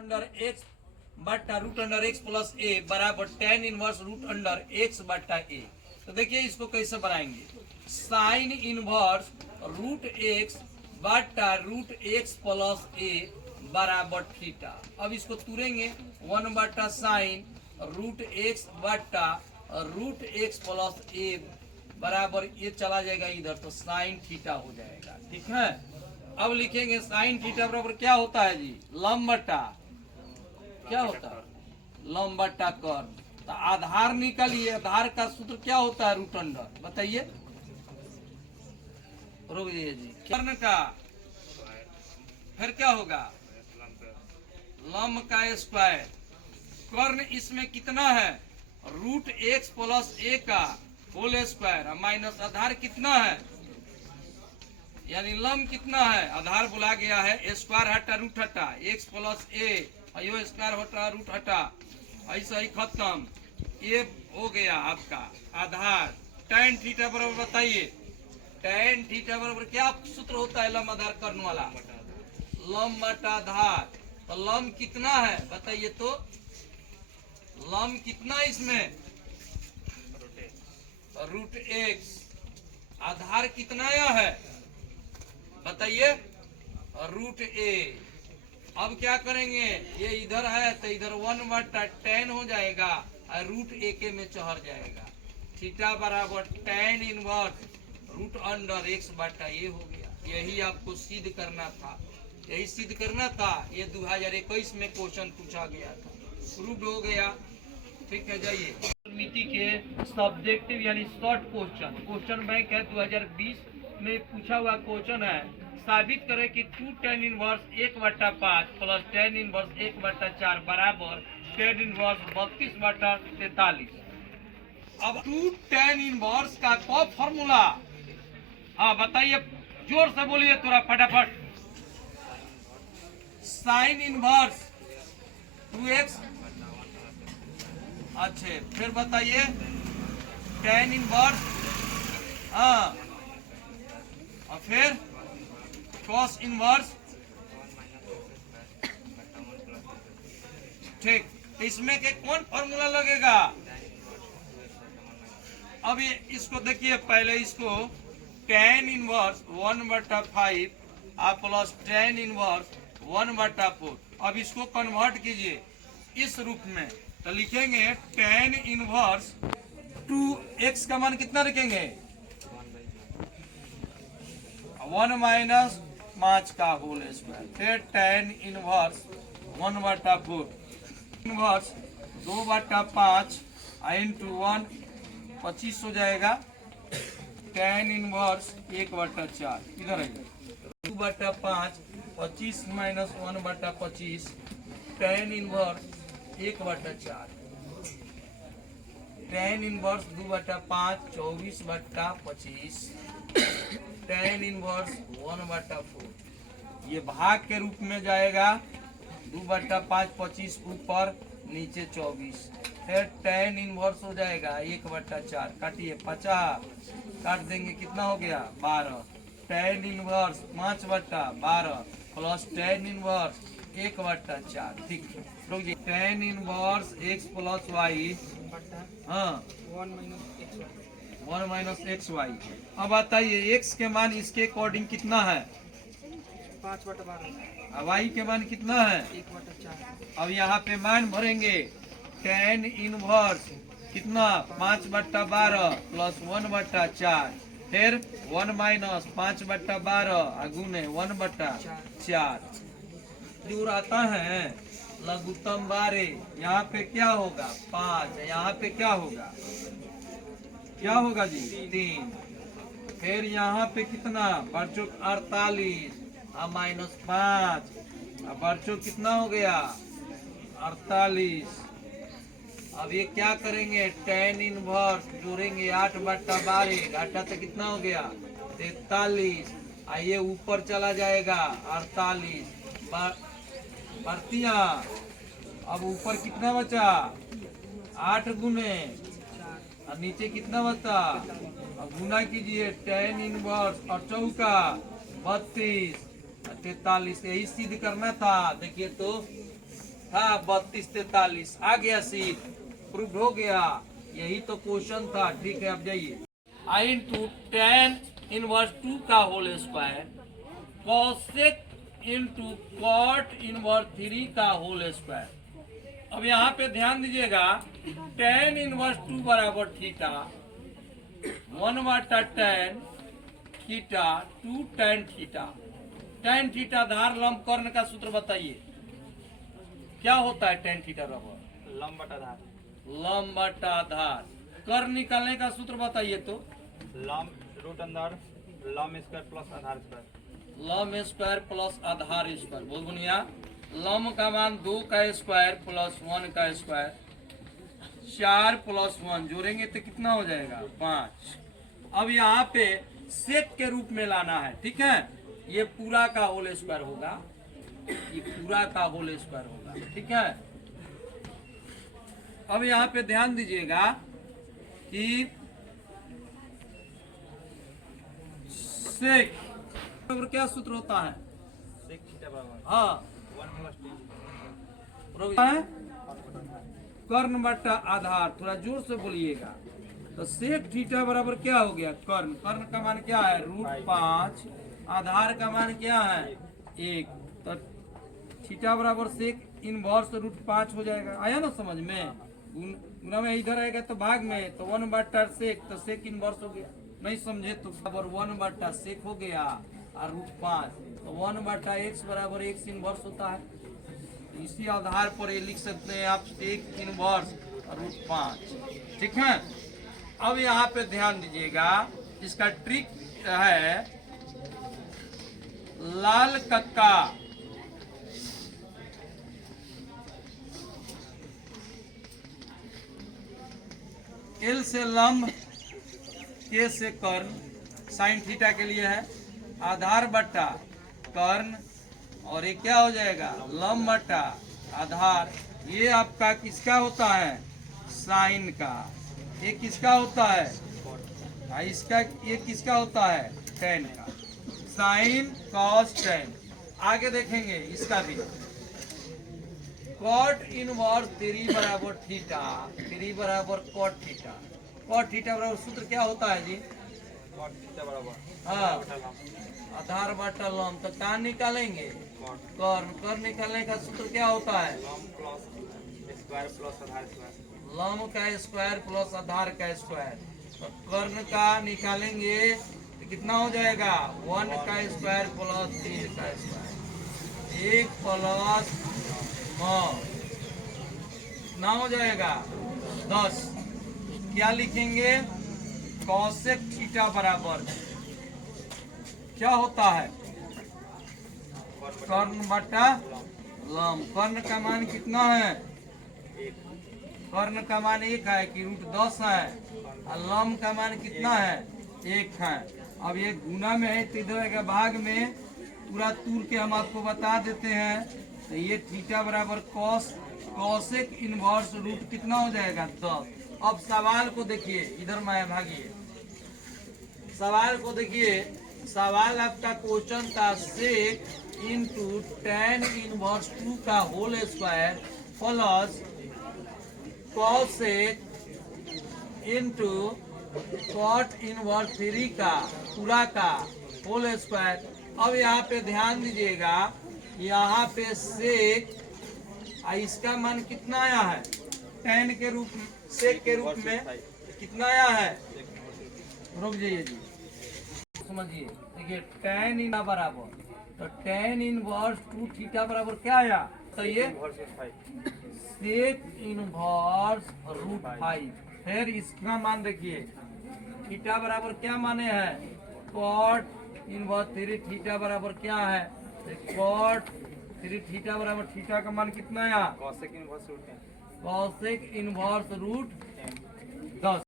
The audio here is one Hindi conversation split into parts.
अंडर एक्स बट्टा root under x plus a बराबर tan inverse root under x बट्टा ए। तो देखिए इसको कैसे बनाएंगे, साइन इनवर्स रूट एक्स बट्टा रूट एक्स प्लस ए बराबर थीटा। अब इसको तुरेंगे, वन बट्टा साइन रूट एक्स बट्टा रूट एक्स प्लस ए बराबर ये चला जाएगा इधर, तो साइन थीटा हो जाएगा। ठीक है, अब लिखेंगे साइन थीटा बराबर क्या होता है जी, लंब बट्टा क्या होता है, लंब बट्टा कर्ण। तो आधार निकालिए, आधार का सूत्र क्या होता है, रूट अंडर, बताइए, रुक जाइए जी, कर्ण का फिर क्या होगा, लंब का स्क्वायर, कर्ण इसमें कितना है, रूट एक्स प्लस ए का होल स्क्वायर माइनस आधार कितना है, यानी लंब कितना है, आधार बोला गया है, स्क्वायर हटा रूट हटा, एक्स प्लस ए यो स्क्वायर हटा रूट हटा, ऐसा ही खत्म, ये हो गया आपका आधार। tan थीटा बराबर बताइए, tan थीटा बराबर क्या सूत्र होता है लंब आधार कर्ण वाला, लंब बटा आधार। तो लंब कितना है बताइए, तो लंब कितना इसमें, रूट एक्स, आधार कितना है बताइए, रूट ए। अब क्या करेंगे, ये इधर है तो इधर वन बटा टेन हो जाएगा और रूट ए के में चढ़ जाएगा, थीटा बराबर tan inverse root under x बटा ये हो गया। यही आपको सिद्ध करना था, यही सिद्ध करना था, ये 2021 में क्वेश्चन पूछा गया था, प्रूव हो गया। ठीक है, जाइए मिति के सब्जेक्टिव यानी शॉर्ट क्वेश्चन, क्वेश्चन बैंक है 2020 में पूछा हुआ क्वेश्चन है, साबित करें कि 2 tan inverse 1/5 plus tan inverse 1/4 बराबर tan इनवर्स 32/43। अब 2 tan इनवर्स का क्या फॉर्मूला, हाँ बताइए, जोर से बोलिए थोड़ा फटाफट, साइन इनवर्स 2x, अच्छे फिर बताइए tan इनवर्स, हाँ और फिर cos इनवर्स, ठीक, इसमें के कौन फॉर्मूला लगेगा। अब ये इसको देखिए, पहले इसको tan इनवर्स 1/5 आप प्लस tan इनवर्स 1/4, अब इसको कन्वर्ट कीजिए इस रूप में, तो लिखेंगे tan इनवर्स 2x का मान कितना रखेंगे, 1 माइनस 5 का होल स्क्वायर, फिर tan इनवर्स 1/4 इनवर्स 2/5 इंटू 1 25 हो जाएगा, tan इनवर्स 1/4 इधर है 2/5 25 minus 1/25 tan inverse 1/4, tan inverse 2/5 24/25 tan inverse 1/4, ये भाग के रूप में जाएगा, 2/5 25 ऊपर नीचे 24, फिर tan इनवर्स हो जाएगा 1/4, काटिए 50 काट देंगे, कितना हो गया 12, tan inverse 5/12 plus tan inverse 1/4, ठीक, रुकिए, tan inverse x plus y, हाँ 1 माइनस एक्स वाई। अब बताइए x के मान इसके अकॉर्डिंग कितना है, 5/12, वाई के मान कितना है 1/4। अब यहाँ पे मान भरेंगे, tan इनवर्स कितना 5/12 प्लस 1/4, फिर 1 माइनस 5/12 गुने 1/4, दूर आता है लघुत्तम 12, यहाँ पे क्या होगा 5, यहाँ पे क्या होगा जी 3, फिर यहाँ पे कितना बर्चुक 48 माइनस 5, बर्चुक कितना हो गया 48। अब ये क्या करेंगे, tan इनवर्स जोड़ेंगे 8/12, घाटा तो कितना हो गया 43, आइए ऊपर चला जाएगा 48 बढ़तिया, अब ऊपर कितना बचा 8 गुने और नीचे कितना बचा, अब गुना कीजिए tan इनवर्स और चौका 32 43, यही सिद्ध करना था। देखिए तो था 32-43 आ गया सीट, प्रूव हो गया। यही तो क्वेश्चन था। ठीक है, अब जाइए। आई इंटू टेन इनवर्स 2 का whole square cosec into cot inverse 3 का होल स्क्वायर। अब यहाँ पे ध्यान दीजिएगा, टेन इनवर्स 2 बराबर theta 1/tan theta 2 tan theta. tan theta धार लंब कर्ण का सूत्र बताइए क्या होता है। tan थीटा बराबर लंब बटा धार। लंब बटा धार। कर्ण निकालने का सूत्र बताइए तो। लंब रूट अंदर लंब स्क्वायर प्लस आधार स्क्वायर। लंब स्क्वायर प्लस आधार स्क्वायर। बोल बुनिया, लंब का मान 2 का स्क्वायर प्लस 1 का स्क्वायर, 4 प्लस 1 जोड़ेंगे तो कितना हो जाएगा 5। अब यहाँ पे सेक के रूप में लाना है। ठीक है, ये पूरा का होल स्क्वायर होगा, ये पूरा का होल स्क्वायर होगा। ठीक है, अब यहाँ पे ध्यान दीजिएगा कि सेक बराबर क्या सूत्र होता है। सेक थीटा बराबर हाँ 1 + है कर्ण बटा आधार। थोड़ा जोर से बोलिएगा। तो सेक थीटा बराबर क्या हो गया कर्ण। कर्ण का मान क्या है √5, आधार का मान क्या है 1। तो थीटा बराबर सेक इनवर्स √5 हो जाएगा। आया ना समझ में। गुना में इधर आएगा तो भाग में, तो 1/सेक, तो सेक इनवर्स हो गया। नहीं समझे तो बराबर 1/सेक हो गया और √5, तो 1/x बराबर x इनवर्स होता है। इसी आधार पर ये लिख सकते हैं आप सेक इनवर्स √5। ठीक है, अब यहाँ पे ध्यान दीजिएगा, इसका ट्रिक है लाल कक्का। एल से लंब, के से कर्ण, साइन थीटा के लिए है, आधार बटा कर्ण, और ये क्या हो जाएगा लंब बटा आधार। ये आपका किसका होता है साइन का, ये किसका होता है इसका, ये किसका होता है टेन का। Sine cos tan. आगे देखेंगे इसका भी, कॉट इनवर्स 3 बराबर थीटा, 3 बराबर कॉट थीटा। कॉट थीटा बराबर सूत्र क्या होता है जी। कॉट थीटा बराबर हाँ बटा लंब आधार बटा लंब। तो कहाँ निकालेंगे कॉट कर्ण। कर्ण निकालने का सूत्र क्या होता है लंब प्लस स्क्वायर प्लस आधार स्क्वायर। लंब का स्क्वायर प्लस आधार का स्क्वायर। तो कर्ण का निकालेंगे तो कितना हो जाएगा 1 का स्क्वायर प्लस 3 का स्क्वायर, 1 प्लस 9 कितना हो जाएगा 10। क्या लिखेंगे कॉसेक थीटा बराबर क्या होता है कर्ण बटा लंब। कर्ण का मान कितना है, कर्ण का मान 1 है कि √10 है, और लंब का मान कितना है 1 है। अब ये गुना में है तो इधर के भाग में पूरा तूर के हम आपको बता देते हैं। तो ये थीटा बराबर कॉसेक इनवर्स रूट कितना हो जाएगा 10। अब सवाल को देखिए, इधर मैं भागिए, सवाल को देखिए। सवाल आपका क्वेश्चन था सेक इंटू tan इनवर्स 2 का whole square plus cosec into cot inverse 3 का पूरा का होल स्क्वायर। अब यहाँ पे ध्यान दीजिएगा, यहाँ पे सेक इसका मान कितना आया है tan के रूप में, सेक के रूप में कितना आया है। रुक जाइए जी, समझिए। देखिए tan इन बराबर, तो tan इनवर्स 2 थीटा बराबर क्या आया। तो ये सेक इनवर्स √5। फिर इसका मान देखिए थीटा बराबर क्या माने हैं कॉट इनवर्स 3 थीटा बराबर क्या है कॉट 3 थीटा बराबर थीटा का मान कितना आया cosec inverse root 10। Cosec inverse √10,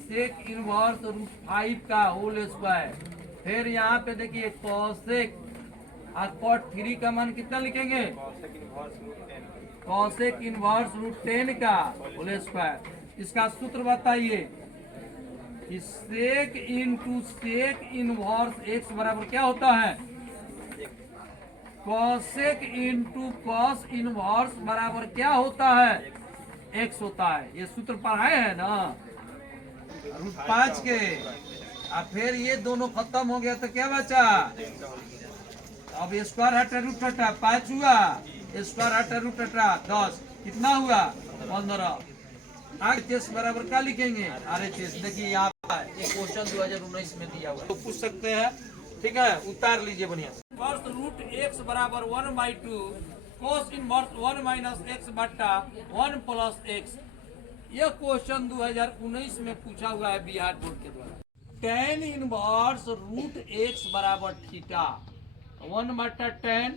sec inverse √5 का होल स्क्वायर। फिर यहाँ पे देखिए कॉसेक और कॉट 3 का मान कितना लिखेंगे cosec inverse root 10। Cosec inverse √10 का होल स्क्वायर। इसका सूत्र बताइए कि sec into sec inverse x बराबर क्या होता है कॉसेक इंटू कॉस इनवर्स बराबर क्या होता है? एक्स होता है। ये सूत्र पढ़ाए हैं ना √5 के। और फिर ये दोनों खत्म हो गया तो क्या बचा? अब स्क्वायर हटा रूट हटा 5 हुआ, स्क्वायर हटा रूट हटा 10, कितना हुआ? 15। RHS बराबर क्या लिखेंगे? RHS देखिए यहाँ एक क्वेश्चन 2019 में दिया हुआ है, तो पूछ सकते हैं। ठीक है, उतार लीजिए बढ़िया से। फर्स्ट √x बराबर 1/2 cos इनवर्स 1 माइनस एक्स बट्टा 1 प्लस एक्स। यह क्वेश्चन 2019 में पूछा हुआ है बिहार बोर्ड के द्वारा। tan इनवर्स √x बराबर थीटा 1/10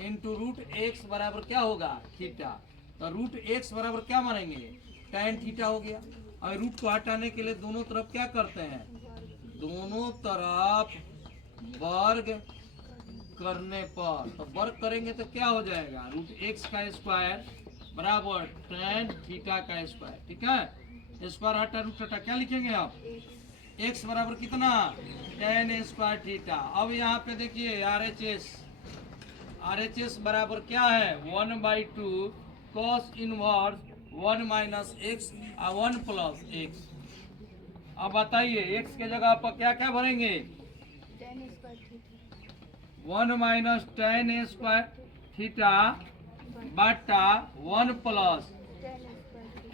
इंटू √x बराबर क्या होगा? थीटा। तो √x बराबर क्या मानेंगे? tan थीटा हो गया। और रूट को हटाने के लिए दोनों तरफ क्या करते हैं? दोनों तरफ वर्ग करने पर, तो वर्ग करेंगे तो क्या हो जाएगा? √x का स्क्वायर बराबर tan थीटा का स्क्वायर। ठीक है, स्क्वायर हटा रूट हटा क्या लिखेंगे आप? x बराबर कितना? tan square theta. अब यहाँ पे देखिए RHS बराबर क्या है? 1/2 cos inverse 1 minus x 1 plus x. अब बताइए x के जगह पर क्या क्या भरेंगे? 1 माइनस tan स्क्वायर थीटा बटा 1 प्लस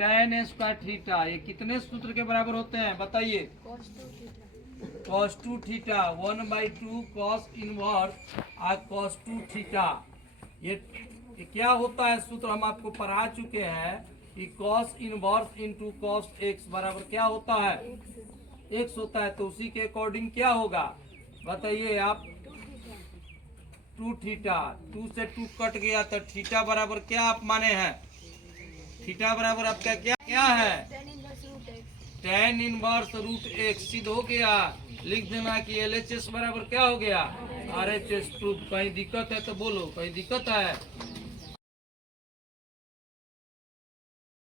tan स्क्वायर थीटा। ये कितने सूत्र के बराबर होते हैं बताइए? cos 2 थीटा 1/2 cos इनवर्स और cos 2 थीटा। ये क्या होता है सूत्र? हम आपको पढ़ा चुके हैं कि cos inverse into cos x बराबर क्या होता है? x होता है। तो उसी के अकॉर्डिंग क्या होगा बताइए आप? 2 थीटा, 2 से 2 कट गया तो थीटा बराबर क्या आप माने हैं? थीटा बराबर आपका क्या क्या है? tan inverse √x। सिद्ध हो गया। लिख देना कि LHS बराबर क्या हो गया? RHS proof. कहीं दिक्कत है तो बोलो, कहीं दिक्कत है?